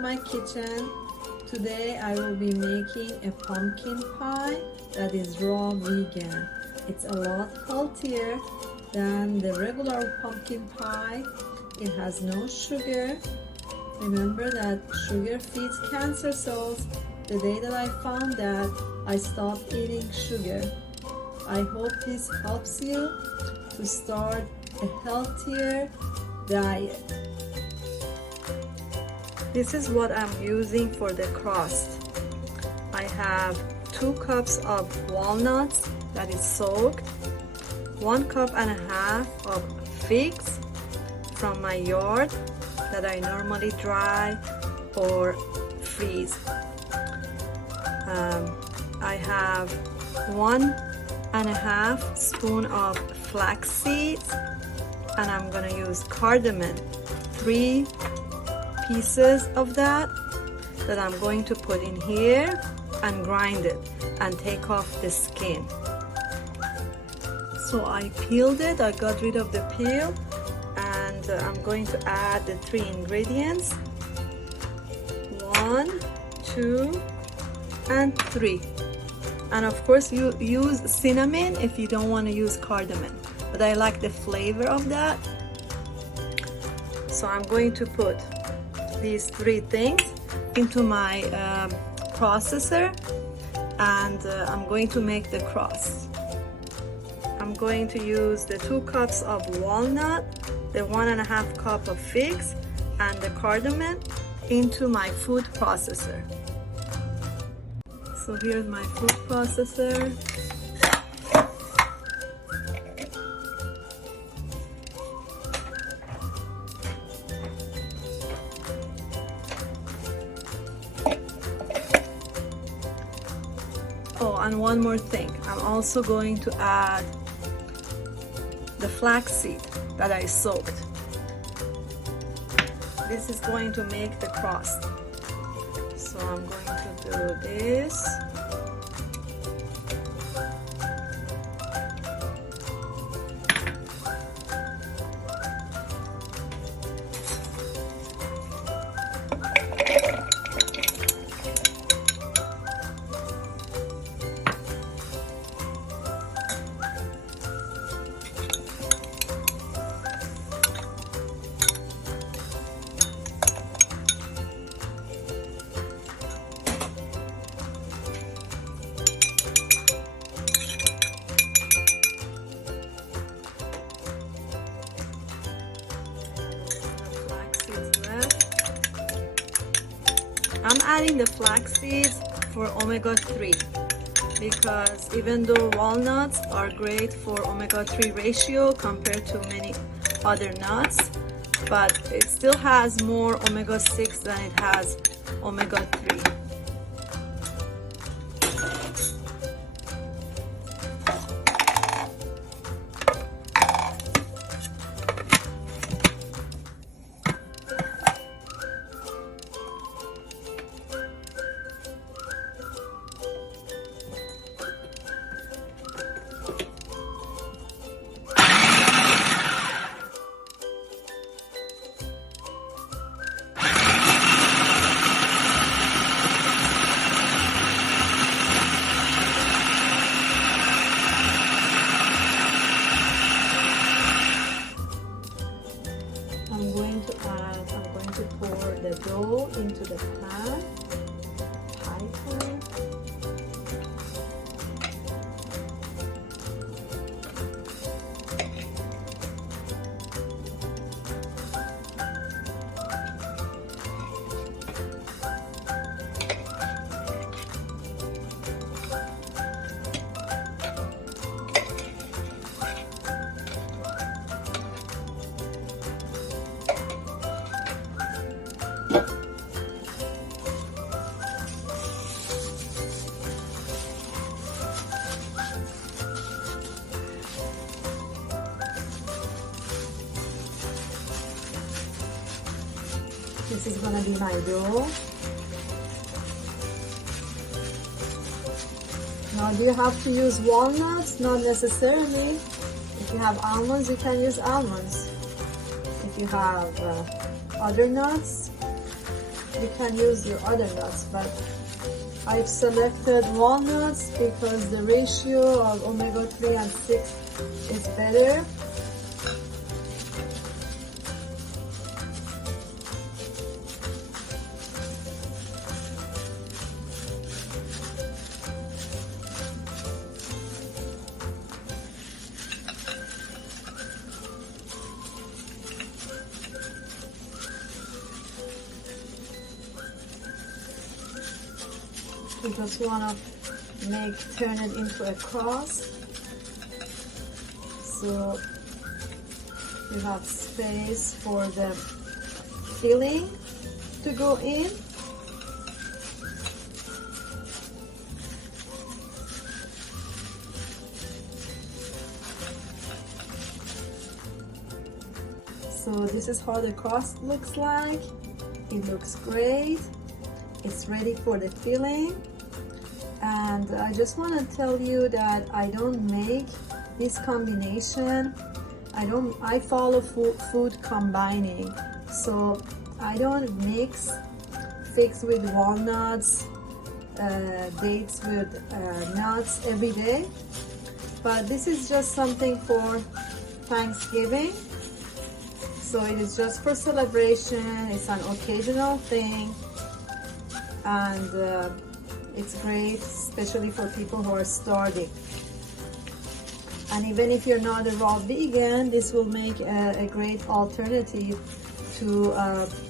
my kitchen. Today I will be making a pumpkin pie that is raw vegan. It's a lot healthier than the regular pumpkin pie. It has no sugar. Remember that sugar feeds cancer cells. The day that I found that, I stopped eating sugar. I hope this helps you to start a healthier diet. This is what I'm using for the crust. I have 2 cups of walnuts that is soaked, 1.5 cups of figs from my yard that I normally dry or freeze. I have 1.5 spoon of flax seeds, and I'm gonna use cardamom, 3 pieces of that I'm going to put in here and grind it and take off the skin. So I peeled it, I got rid of the peel, and I'm going to add the 3 ingredients, 1, 2, and 3. And of course you use cinnamon if you don't want to use cardamom, but I like the flavor of that. So I'm going to put these 3 things into my processor, and I'm going to make the crust. I'm going to use the 2 cups of walnut, the 1.5 cup of figs, and the cardamom into my food processor. So here's my food processor. Oh, and one more thing. I'm also going to add the flaxseed that I soaked. This is going to make the crust. So I'm going to do this. I'm adding the flax seeds for omega-3 because even though walnuts are great for omega-3 ratio compared to many other nuts, but it still has more omega-6 than it has omega-3. I'm going to pour the dough into the pan, pie pan. This is gonna be my dough. Now, do you have to use walnuts? Not necessarily. If you have almonds, you can use almonds. If you have other nuts, you can use your other nuts, but I've selected walnuts because the ratio of omega-3 and 6 is better. We just want to turn it into a cross, so you have space for the filling to go in. So this is how the crust looks like. It looks great. It's ready for the filling. And I just want to tell you that I don't make this combination. I follow food combining. So I don't mix figs with walnuts, dates with nuts every day. But this is just something for Thanksgiving. So it is just for celebration. It's an occasional thing. And it's great, especially for people who are starving. And even if you're not a raw vegan, this will make a great alternative to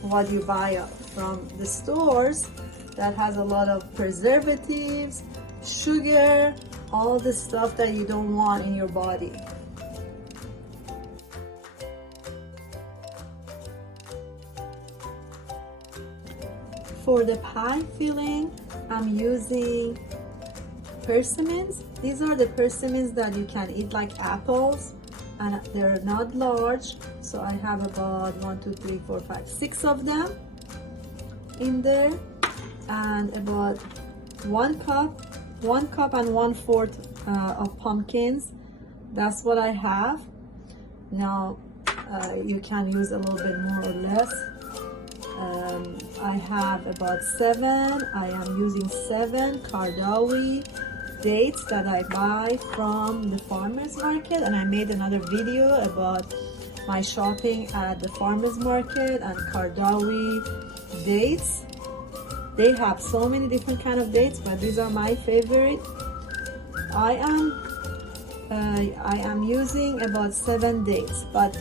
what you buy from the stores that has a lot of preservatives, sugar, all the stuff that you don't want in your body. For the pie filling, I'm using persimmons. These are the persimmons that you can eat like apples, and they're not large. So I have about 1, 2, 3, 4, 5, 6 of them in there, and about 1 cup and 1/4 of pumpkins. That's what I have. Now you can use a little bit more or less. I have about 7. I am using 7 Kardawi dates that I buy from the farmers market, and I made another video about my shopping at the farmers market and Kardawi dates. They have so many different kind of dates, but these are my favorite. I am using about 7 dates, but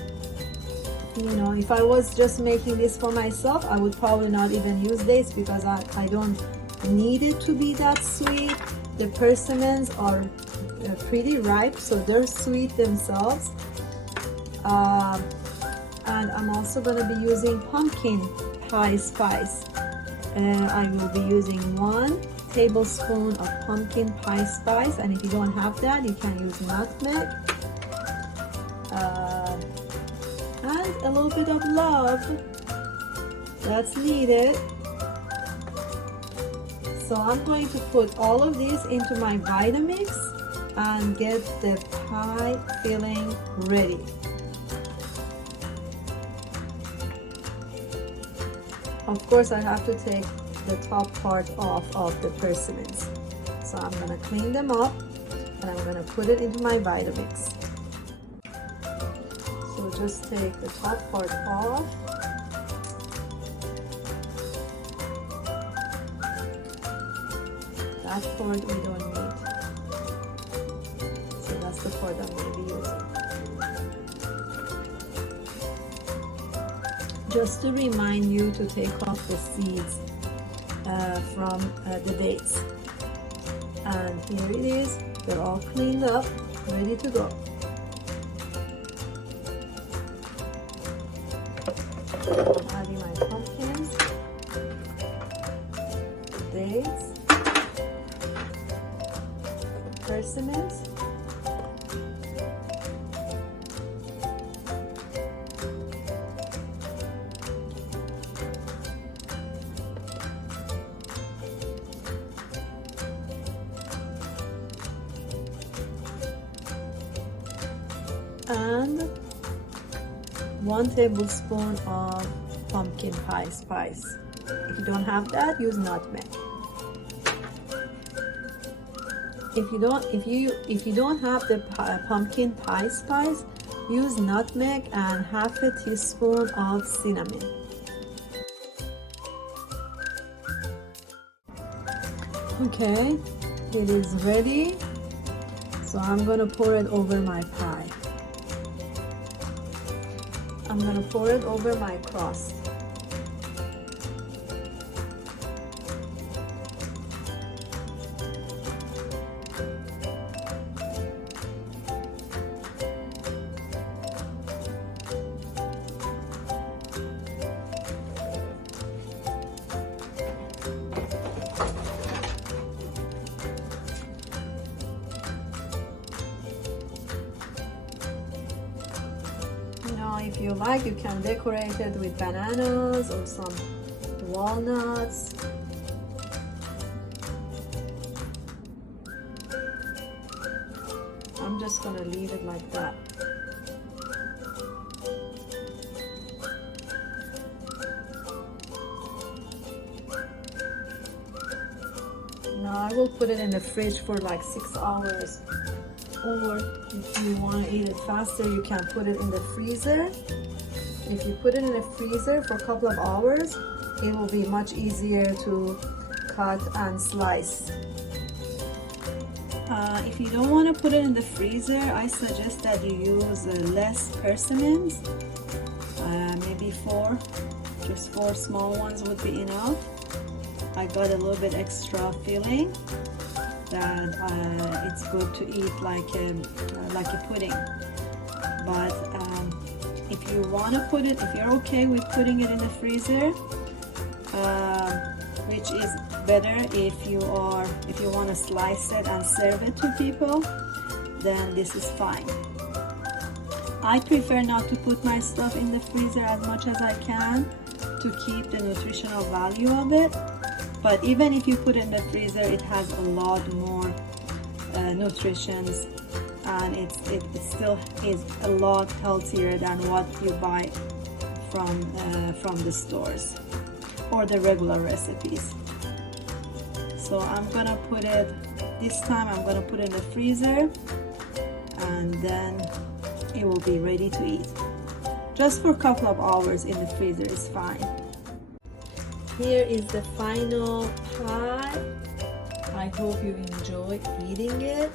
you know, if I was just making this for myself, I would probably not even use dates because I don't need it to be that sweet. The persimmons are pretty ripe, so they're sweet themselves. And I'm also going to be using pumpkin pie spice. I will be using 1 tablespoon of pumpkin pie spice, and if you don't have that, you can use nutmeg. And a little bit of love that's needed. So I'm going to put all of these into my Vitamix and get the pie filling ready. Of course, I have to take the top part off of the persimmons. So I'm going to clean them up and I'm going to put it into my Vitamix. So just take the top part off. That part we don't need. So that's the part I'm going to be using. Just to remind you to take off the seeds from the dates. And here it is. They're all cleaned up, ready to go. I'm adding my pumpkins, the dates, persimmons, and 1 tablespoon of pumpkin pie spice. If you don't have that, use nutmeg. If you don't have the pumpkin pie spice, use nutmeg and half a teaspoon of cinnamon. Okay, it is ready. So I'm gonna pour it over my pie. I'm gonna pour it over my crust. If you like, you can decorate it with bananas or some walnuts. I'm just gonna leave it like that. Now I will put it in the fridge for like 6 hours. Or if you want to eat it faster, you can put it in the freezer. If you put it in the freezer for a couple of hours, it will be much easier to cut and slice. If you don't want to put it in the freezer, I suggest that you use less persimmons. Maybe just four small ones would be enough. I got a little bit extra filling. That it's good to eat like a pudding. But if you want to put it, if you're okay with putting it in the freezer, which is better if you want to slice it and serve it to people, then this is fine. I prefer not to put my stuff in the freezer as much as I can to keep the nutritional value of it. But even if you put it in the freezer, it has a lot more nutrition, and it still is a lot healthier than what you buy from the stores or the regular recipes. So I'm gonna put it this time. I'm gonna put it in the freezer, and then it will be ready to eat. Just for a couple of hours in the freezer is fine. Here is the final pie. I hope you enjoy eating it.